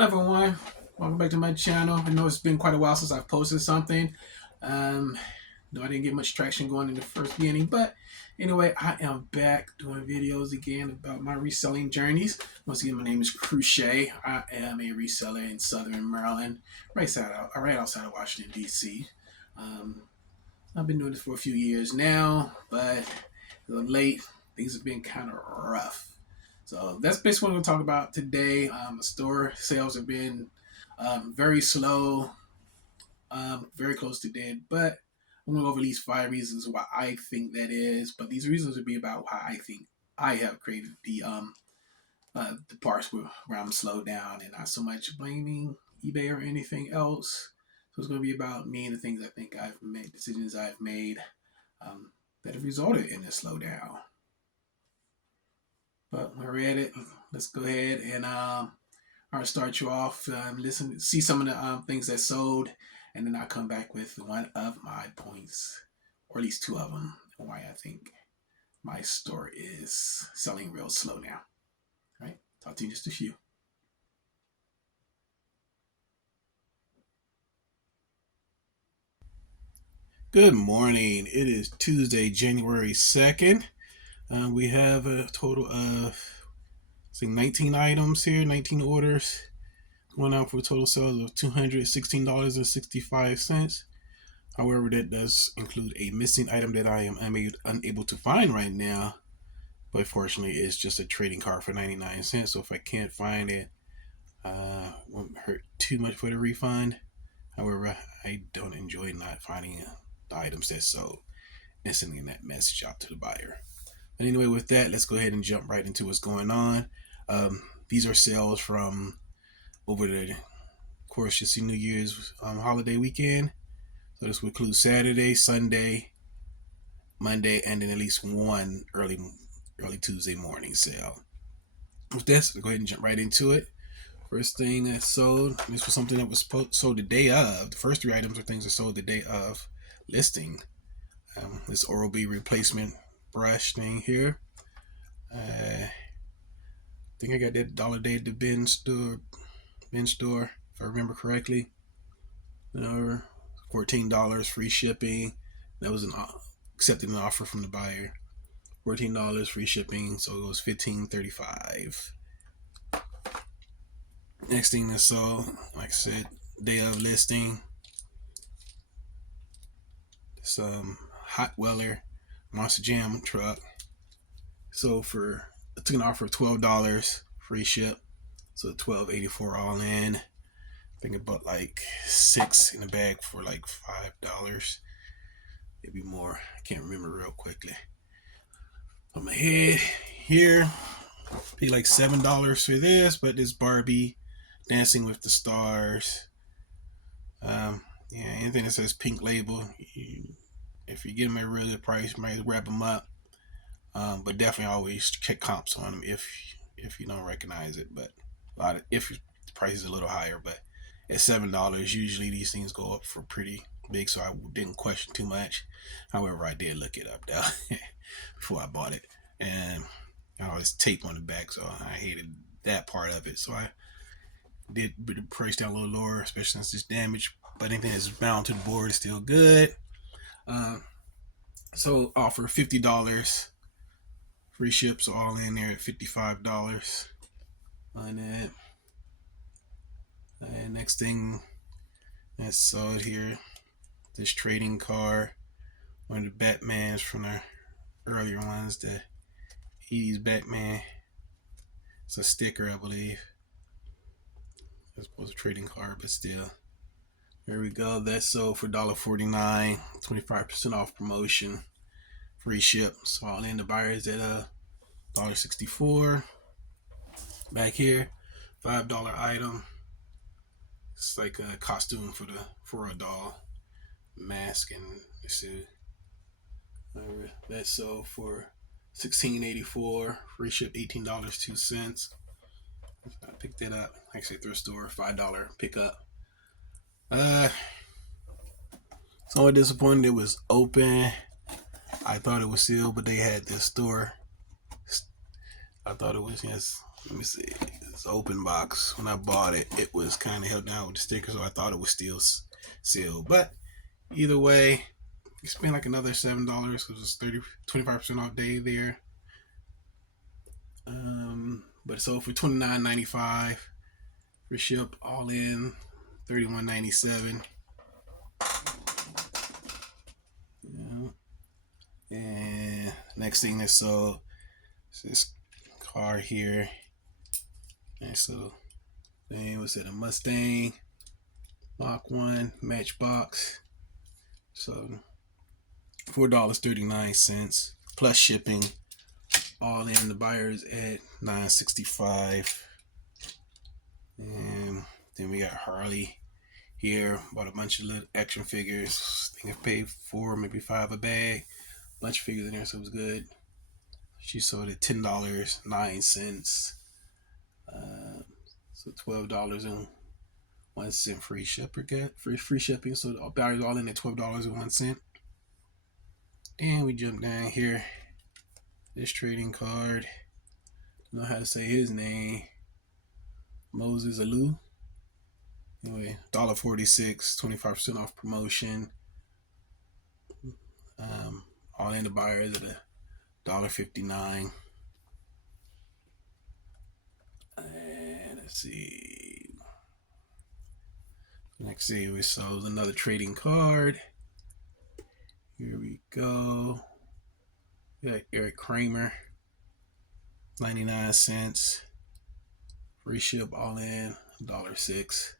Hello everyone, welcome back to my channel. I know it's been quite a while since I've posted something. Um, no, I didn't get much traction going in the first beginning, but anyway, I am back doing videos again about my reselling journeys. Once again, my name is Crochet. I am a reseller in Southern Maryland, right outside of Washington D.C. Um, I've been doing this for a few years now, but of late things have been kind of rough. So that's basically what we're going to talk about today. The store sales have been very slow, very close to dead. But I'm going to go over these 5 reasons why I think that is. But these reasons would be about how I think I have created the parts where I'm slowed down and not so much blaming eBay or anything else. So it's going to be about me and the things I think I've made, decisions I've made that have resulted in this slowdown. But we're at it. Let's go ahead and I'll start you off. See some of the things that sold, and then I'll come back with one of my points, or at least two of them, and why I think my store is selling real slow now. All right, talk to you in just a few. Good morning. It is Tuesday, January 2nd. We have a total of 19 items here, 19 orders. Going out for a total sales of $216.65. However, that does include a missing item that I am unable to find right now. But fortunately, it's just a trading card for 99 cents. So if I can't find it, won't hurt too much for the refund. However, I don't enjoy not finding the items that sold and sending that message out to the buyer. But anyway, with that, let's go ahead and jump right into what's going on. These are sales from over the course, you see New Year's holiday weekend. So this would include Saturday, Sunday, Monday, and then at least one early Tuesday morning sale. With this, we'll go ahead and jump right into it. First thing that sold, this was something that was sold the day of. The first three items are things that sold the day of listing. This Oral-B replacement brush thing here. I think I got that dollar day at the bin store, if I remember correctly. $14 free shipping. That was accepting an offer from the buyer. $14 free shipping, so it was $15.35. Next thing that sold, like I said, day of listing. This Hot Weller Monster Jam truck. So I took an offer of $12 free ship, so $12.84 all in. I think about like 6 in the bag for like $5, maybe more. I can't remember real quickly. On my head here, paid like $7 for this, but this Barbie Dancing with the Stars. Anything that says pink label, if you get them at a really good price, you might wrap them up. But definitely always check comps on them if you don't recognize it. But if the price is a little higher, but at $7, usually these things go up for pretty big, so I didn't question too much. However, I did look it up though before I bought it, and all this tape on the back, so I hated that part of it. So I did bring the price down a little lower, especially since it's damaged. But anything that's bound to the board is still good. So offer $50 free ships, so all in there at $55 on that. And next thing that's sold here, this trading card, one of the Batmans from the earlier ones, the 80s Batman. It's a sticker, I believe. As opposed to a trading card, but still. There we go. That's sold for $1.49, 25% off promotion, free ship. So all in, the buyers at $1.64. Back here, $5 item. It's like a costume for a doll, mask and suit. That's sold for $16.84. Free ship $18.02. I picked that up. Actually, thrift store, $5 pickup. Somewhat disappointed it was open. I thought it was sealed, but they had this store. I thought it was, yes. Let me see. It's an open box. When I bought it, it was kind of held down with the sticker, so I thought it was still sealed. But either way, you spend like another $7 because it's 25% off day there. But it sold for $29.95. Free ship, all in $31.97. Yeah. And next thing that sold is this car here. And so then was it a Mustang Mach 1 Matchbox? So $4.39 plus shipping. All in, the buyer's at $9.65. And then we got Harley here. Bought a bunch of little action figures. I think I paid $4, maybe $5 a bag. Bunch of figures in there, so it was good. She sold it $10.09. So $12.01 free shipping. So the buyer's all in at $12.01. And we jump down here. This trading card. I don't know how to say his name. Moses Alou. Anyway, $1.46, 25% off promotion. All in, the buyers at $1.59. And let's see. Next thing we sold another trading card. Here we go. We got Eric Kramer, 99 cents. Free ship, all in $1.06.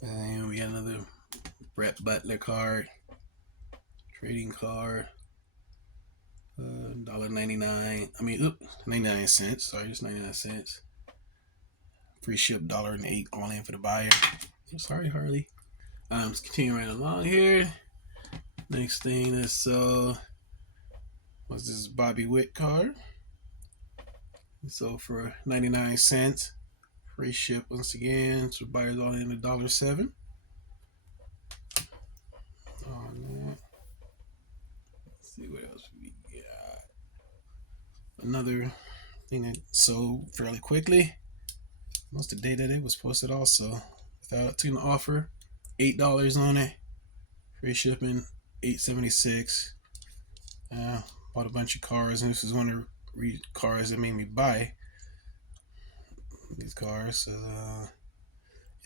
And we got another Brett Butler card, trading card, $1.99. 99 cents. Sorry, just 99 cents. Free ship, $1.08, all in for the buyer. I'm sorry, Harley. Let's continue right along here. Next thing is was this Bobby Witt card. So for 99 cents. Free ship once again. So buyers all in $1.07. Let's see what else we got. Another thing that sold fairly quickly. What's the day that it was posted also? Without taking the offer, $8 on it. Free shipping, $8.76. Bought a bunch of cars, and this is one of the cars that made me buy these cars, and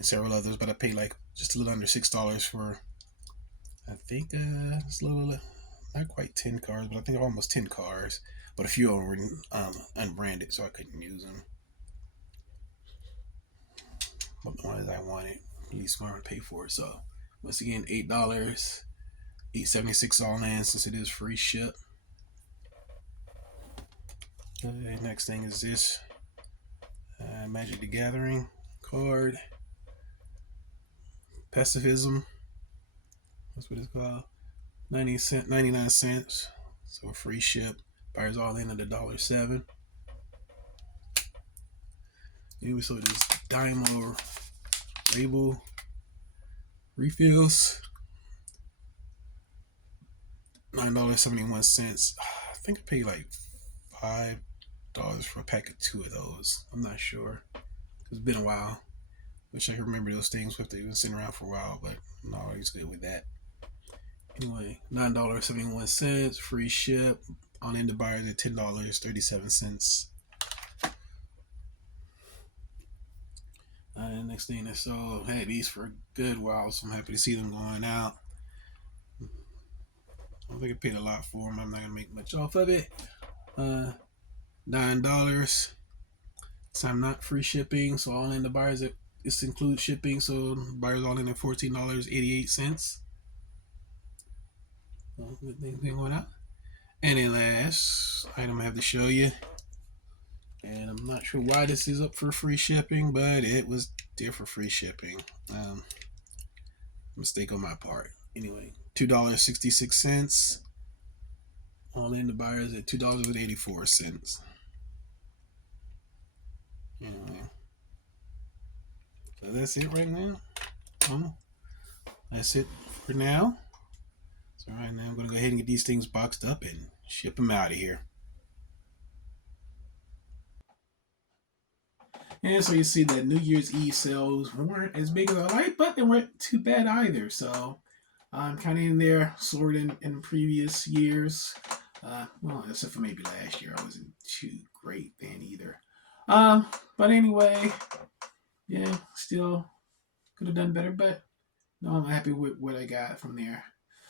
several others, but I paid like just a little under $6 for, I think it's a little, not quite 10 cars, but I think almost 10 cars, but a few of them were unbranded, so I couldn't use them. But the ones I wanted, at least going to pay for it. So once again, $8, $8.76 all in, since it is free ship. Okay, next thing is this Magic the Gathering card. Pacifism. That's what it's called. 99 cents. So free ship. Buyers all in at $1.07. Then we saw this Dynamo label refills. $9.71. I think I paid like $5 for a pack of 2 of those. I'm not sure. It's been a while. Wish I could remember those things if they've been sitting around for a while, but I'm not always good with that. Anyway, $9.71, free ship. On in the buyers at $10.37. And next thing I saw, had these for a good while, so I'm happy to see them going out. I don't think I paid a lot for them. I'm not gonna make much off of it. $9. So I'm not free shipping, so all in the buyers at this includes shipping, so buyers all in at $14.88. Good thing going out. And the last item I have to show you, and I'm not sure why this is up for free shipping, but it was there for free shipping. Mistake on my part. Anyway, $2.66. All in the buyers at $2.84. Anyway, so that's it right now. That's it for now. So right now I'm going to go ahead and get these things boxed up and ship them out of here. And so you see that New Year's Eve sales weren't as big as I like, but they weren't too bad either. So I'm kind of in there, slower than in previous years. Well, except for maybe last year, I wasn't too great then either. But anyway, yeah, still could have done better, but no, I'm happy with what I got from there.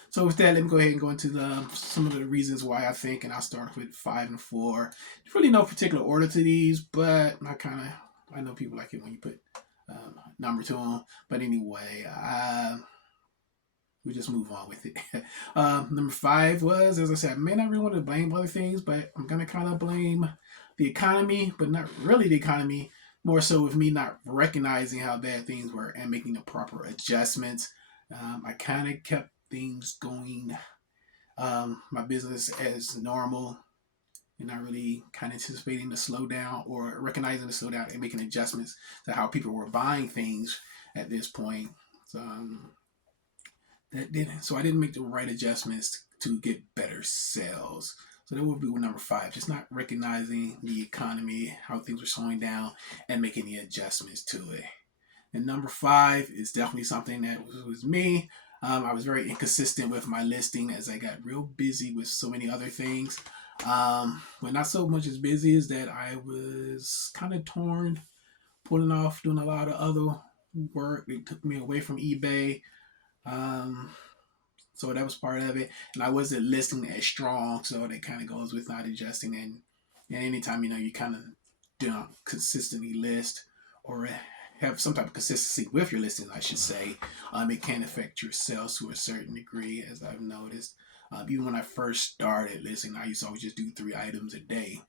So with that, let me go ahead and go into some of the reasons why I think, and I'll start with 5 and 4. There's really no particular order to these, but I know people like it when you put number to them. But anyway, we just move on with it. Number 5 was, as I said, I may not really want to blame other things, but I'm gonna kind of blame the economy, but not really the economy. More so with me not recognizing how bad things were and making the proper adjustments. I kind of kept things going, my business as normal, and not really kind of anticipating the slowdown or recognizing the slowdown and making adjustments to how people were buying things at this point. So, so I didn't make the right adjustments to get better sales. So that would be number 5, just not recognizing the economy, how things were slowing down, and making the adjustments to it. And number 5 is definitely something that was me. I was very inconsistent with my listing as I got real busy with so many other things. But not so much as busy as that I was kind of torn, pulling off, doing a lot of other work. It took me away from eBay. Um, so that was part of it. And I wasn't listing as strong, so that kind of goes with not adjusting. And anytime, you kind of consistently list or have some type of consistency with your listings, I should say, it can affect your sales to a certain degree, as I've noticed. Even when I first started listing, I used to always just do 3 items a day,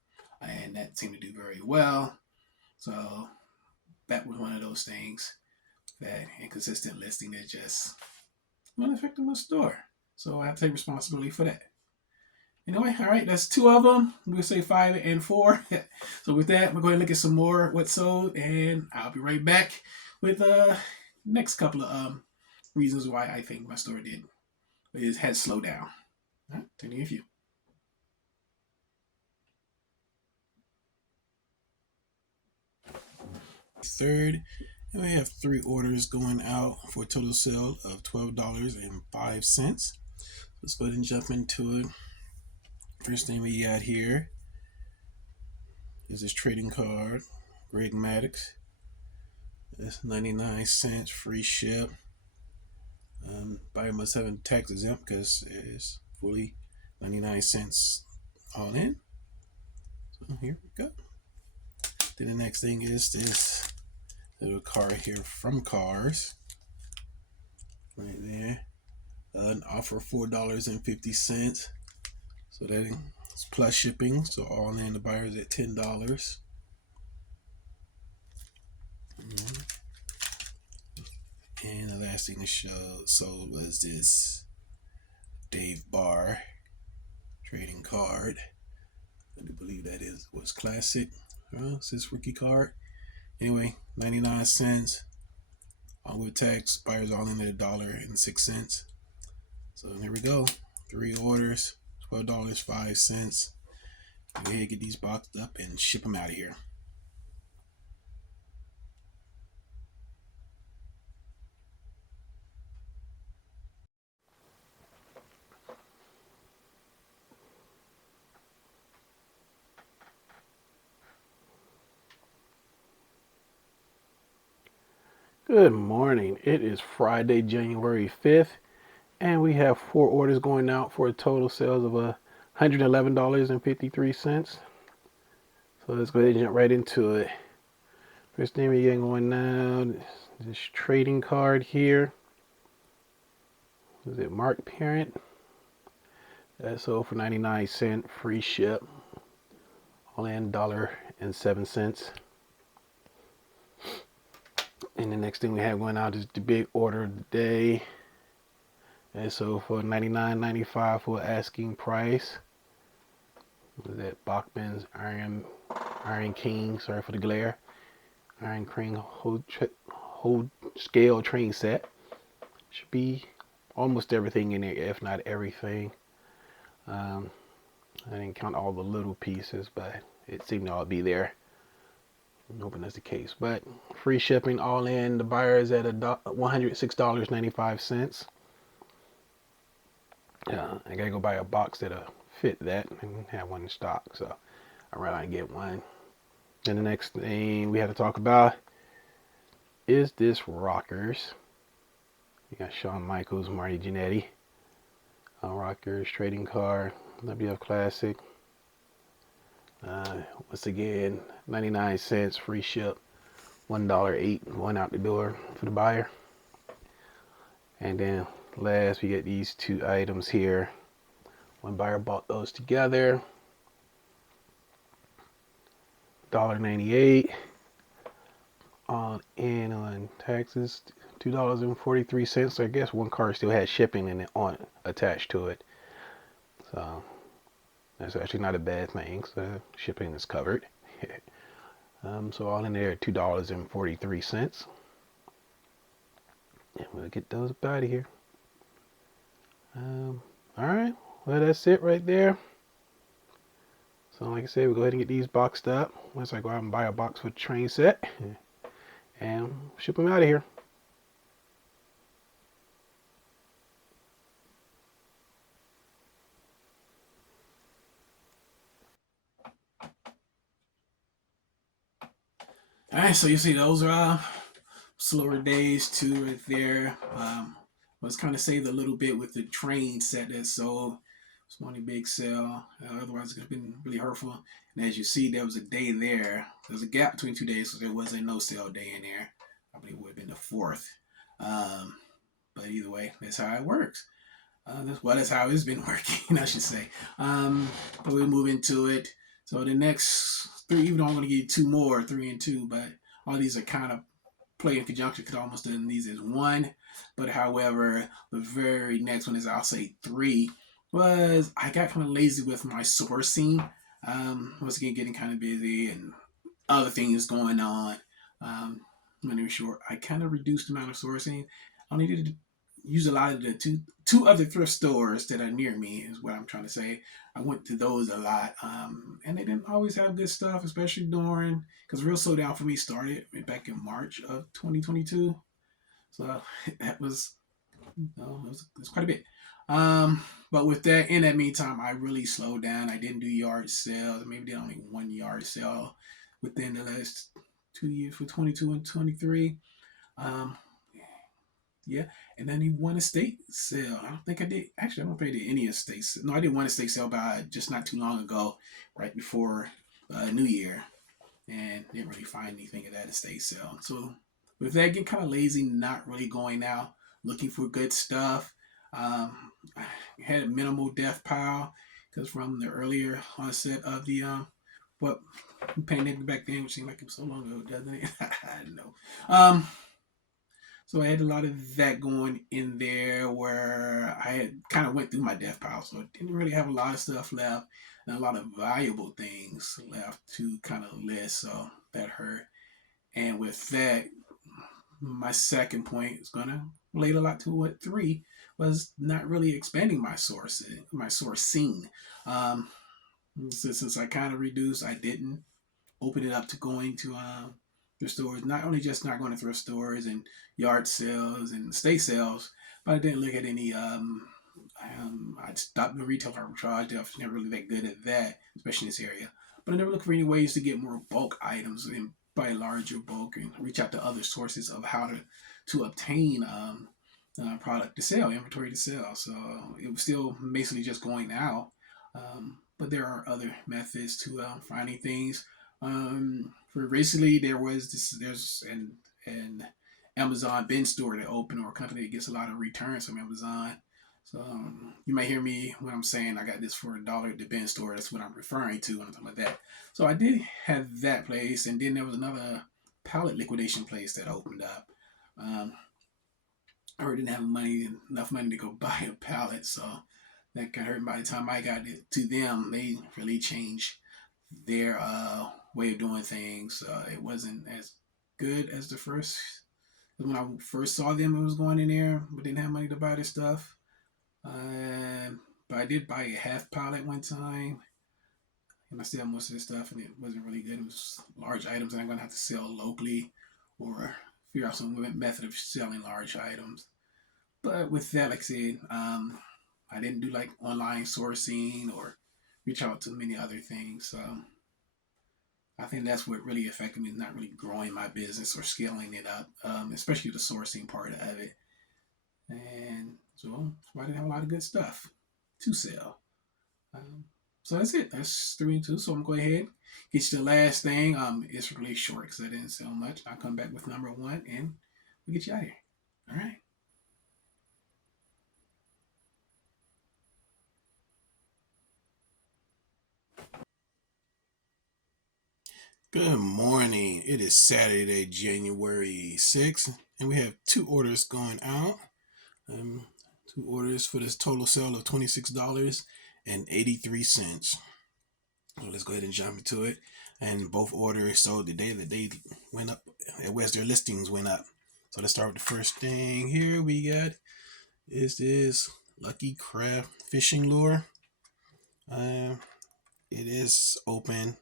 and that seemed to do very well. So that was one of those things, that inconsistent listing that just affected my store. So I have to take responsibility for that. Anyway, all right, that's 2 of them. We'll say 5 and 4. So with that, we're going to look at some more what sold, and I'll be right back with next couple of reasons why I think my store has slowed down. All right, turning a few. Third, and we have 3 orders going out for a total sale of $12.05. Let's go ahead and jump into it. First thing we got here is this trading card, Greg Maddux. It's 99 cents, free ship. Buyer must have a tax exempt because it's fully 99 cents all in. So here we go. Then the next thing is this little card here from Cars. Right there. An offer $4.50. So that is plus shipping. So all in, the buyer's at $10. And the last thing to show sold was this Dave Barr trading card. I do believe that was classic. It's this rookie card. Anyway, 99 cents. On with tax, buyers all in at $1.06. So there we go. 3 orders, $12.05. Go ahead, get these boxed up and ship them out of here. Good morning. It is Friday, January 5th, and we have 4 orders going out for a total sales of $111.53. So let's go ahead and jump right into it. First thing we get going now, this trading card here. Is it Mark Parent? That's sold for 99 cents, free ship. All in $1.07. And the next thing we have going out is the big order of the day. And so for $99.95 for asking price. Was that Bachman's Iron King? Sorry for the glare. Iron King whole scale train set. Should be almost everything in there, if not everything. I didn't count all the little pieces, but it seemed to all be there. I'm hoping that's the case. But free shipping all in. The buyer is at $106.95. I gotta go buy a box that'll fit that and have one in stock. So I'd rather get one. And the next thing we had to talk about is this Rockers. You got Shawn Michaels, Marty Jannetty. Rockers trading card, WF Classic. Once again, 99 cents, free ship, $1.08, one out the door for the buyer. And then last, we get these two items here. One buyer bought those together, $1.98. All in on taxes, $2.43. So I guess one card still had shipping in it on attached to it. So that's actually not a bad thing. So shipping is covered. So all in there, $2.43. And we'll get those up out of here. All right. Well, that's it right there. So like I said, we'll go ahead and get these boxed up. Once I go out and buy a box for the train set. And ship them out of here. All right, so you see those are slower days too, right there. Was kind of saved a little bit with the train set that sold. It's one big sale. Otherwise, it could have been really hurtful. And as you see, there was a day there. There's a gap between 2 days, so there wasn't no sale day in there. I believe it would have been the fourth. But either way, that's how it works. That's how it's been working, I should say. But we'll move into it. So the next three, even though I'm going to give you two more, 3 and 2, but all these are kind of play in conjunction. Could almost done these as one. But however, the very next one is, I'll say 3, was I got kind of lazy with my sourcing. Once again, getting kind of busy and other things going on. When they were short, I kind of reduced the amount of sourcing. I needed to use a lot of the two other thrift stores that are near me, is what I'm trying to say. I went to those a lot, and they didn't always have good stuff, especially during, because Real Slowdown for me started back in March of 2022. So that was, it was quite a bit. But with that, in that meantime, I really slowed down. I didn't do yard sales. Maybe did only one yard sale within the last 2 years for 22 and 23. Um, yeah, and then he won a estate sale. I don't think I did. Actually, I don't think I did any estate sale. No, I did one estate sale by just not too long ago, right before New Year, and didn't really find anything at that estate sale. So with that, getting kind of lazy, not really going out looking for good stuff. I had a minimal death pile because from the earlier onset of the what pandemic back then, which seemed like it was so long ago, doesn't it? I don't know. So I had a lot of that going in there where I had kind of went through my death pile, so I didn't really have a lot of stuff left and a lot of valuable things left to kind of list. So that hurt. And with that, my second point is gonna relate a lot to what 3 was, not really expanding my sourcing. Um, since I kind of reduced, I didn't open it up to going to thrift stores. Not only just not going to thrift stores and yard sales and estate sales, but I didn't look at any. I stopped the retail arbitrage. I was never really that good at that, especially in this area. But I never looked for any ways to get more bulk items and buy larger bulk and reach out to other sources of how to obtain product to sell, inventory to sell. So it was still basically just going out. But there are other methods to finding things. For recently, there's an Amazon bin store that opened, or a company that gets a lot of returns from Amazon. So you might hear me when I'm saying I got this for $1 at the bin store. That's what I'm referring to when I'm talking about that. So I did have that place, and then there was another pallet liquidation place that opened up. Um, I already didn't have enough money to go buy a pallet, so that got hurt. By the time I got it to them, they really changed their way of doing things. It wasn't as good as the first. When I first saw them, it was going in there, but didn't have money to buy the stuff. But I did buy a half pallet one time. and I sell most of this stuff, and it wasn't really good. It was large items, and I'm gonna have to sell locally or figure out some method of selling large items. But with that, like I said, I didn't do like online sourcing or reach out to many other things. So I think that's what really affected me, not really growing my business or scaling it up, especially the sourcing part of it. And so I didn't have a lot of good stuff to sell. Um, so that's it. That's 3 and 2. So I'm going to go ahead, get you the last thing. It's really short because I didn't sell much. I'll come back with number 1 and we'll get you out of here. All right. Good morning. It is Saturday, January 6th, and we have 2 orders going out. 2 orders for this total sale of $26.83. So let's go ahead and jump into it. And both orders sold the day that they went up, as their listings went up. So let's start with the first thing here. We got is this Lucky Crab fishing lure. It is open,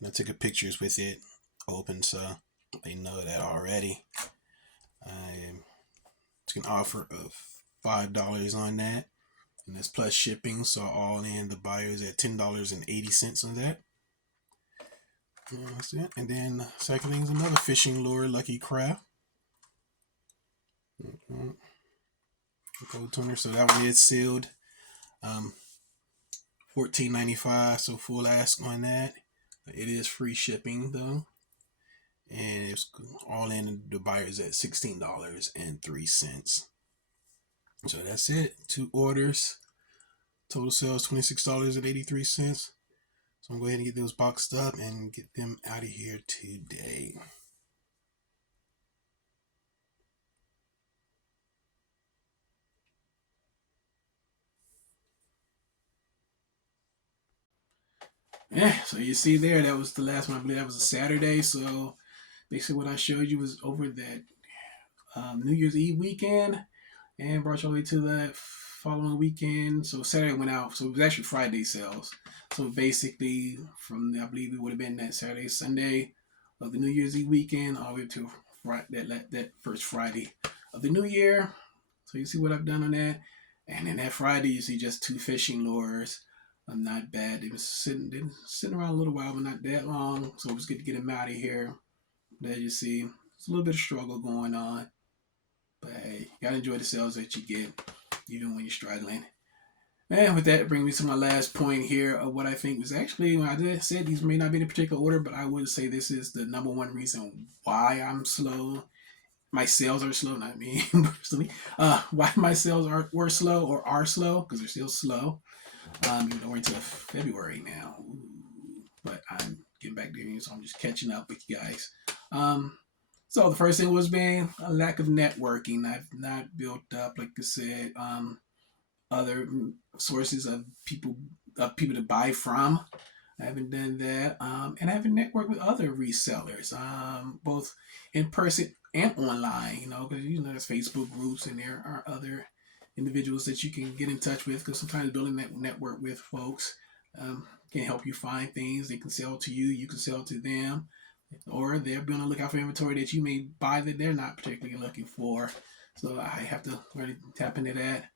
and I took a pictures with it open, so they know that already. I took an offer of $5 on that, and that's plus shipping. So all in, the buyer's at $10.80 on that. That's it. And then second thing is another fishing lure, Lucky Crab. Gold toner. So that one is sealed. $14.95. So full ask on that. It is free shipping though. And it's all in, the buyer's at $16.03. So that's it. 2 orders. Total sales $26.83. So I'm going to go ahead and get those boxed up and get them out of here today. Yeah, so you see there, that was the last one. I believe that was a Saturday. So basically what I showed you was over that New Year's Eve weekend and brought you all the way to the following weekend. So Saturday went out. So it was actually Friday sales. So basically from, I believe it would have been that Saturday, Sunday of the New Year's Eve weekend all the way to that first Friday of the new year. So you see what I've done on that. And then that Friday, you see just 2 fishing lures. Not bad. They been sitting around a little while, but not that long. So it was good to get them out of here. But as you see, it's a little bit of struggle going on. But hey, you gotta enjoy the sales that you get, even when you're struggling. And with that, it brings me to my last point here of what I think was actually, when I said these may not be in a particular order, but I would say this is the number one reason why I'm slow. My sales are slow, not me personally. Why my sales were slow or are slow, because they're still slow. Even though we're into February now. Ooh, but I'm getting back to you, so I'm just catching up with you guys. So the first thing was being a lack of networking. I've not built up, like I said, other sources of people to buy from. I haven't done that, and I haven't networked with other resellers, both in person and online. Because there's Facebook groups and there are other individuals that you can get in touch with. Because sometimes building that network with folks can help you find things. They can sell to you, you can sell to them, or they're going to look out for inventory that you may buy that they're not particularly looking for. So I have to really tap into that.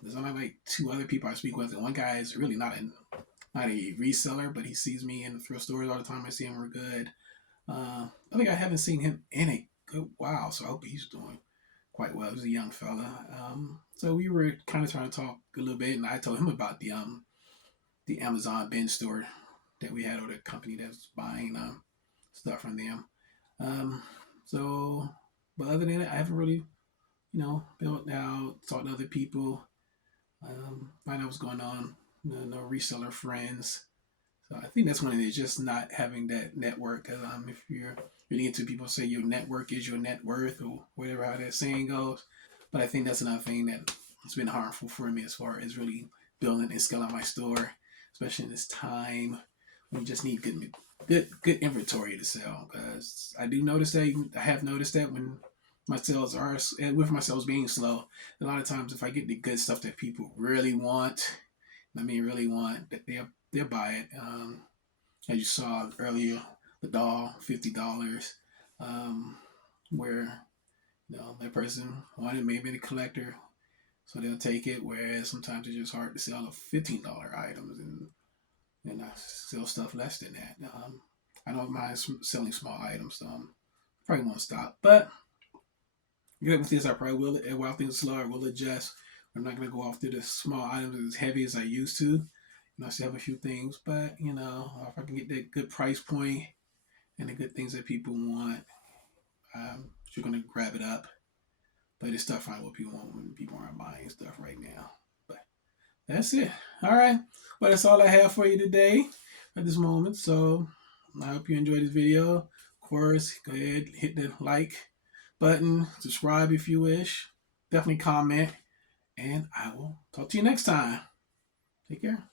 There's only like 2 other people I speak with, and one guy is really not a reseller, but he sees me in the thrift stores all the time. I see him, we're good. I think I haven't seen him in a good while, so I hope he's doing quite well. He's a young fella. So we were kind of trying to talk a little bit, and I told him about the Amazon bin store that we had, or the company that's buying stuff from them. Um, so, but other than that, I haven't really, built out, talked to other people, find out what's going on. No reseller friends. So I think that's one of it, just not having that network. Because if you're really into, people say your network is your net worth, or whatever how that saying goes. But I think that's another thing that has been harmful for me as far as really building and scaling my store, especially in this time when you just need good inventory to sell. Because I do notice that, I have noticed that when my sales are, with my sales being slow, a lot of times if I get the good stuff that people really want, really want, that they'll they'll buy it. As you saw earlier, the doll, $50, where that person wanted maybe the collector, so they'll take it. Whereas sometimes it's just hard to sell the $15 items and sell stuff less than that. I don't mind selling small items. Probably won't stop, but good with this. I probably will. While things are slow, I will adjust. I'm not gonna go after the small items as heavy as I used to. I still have a few things, but if I can get that good price point and the good things that people want, you're gonna grab it up. But it's tough finding what people want when people aren't buying stuff right now. But that's it. All right. Well, that's all I have for you today at this moment. So I hope you enjoyed this video. Of course, go ahead, hit the like button, subscribe if you wish. Definitely comment. And I will talk to you next time. Take care.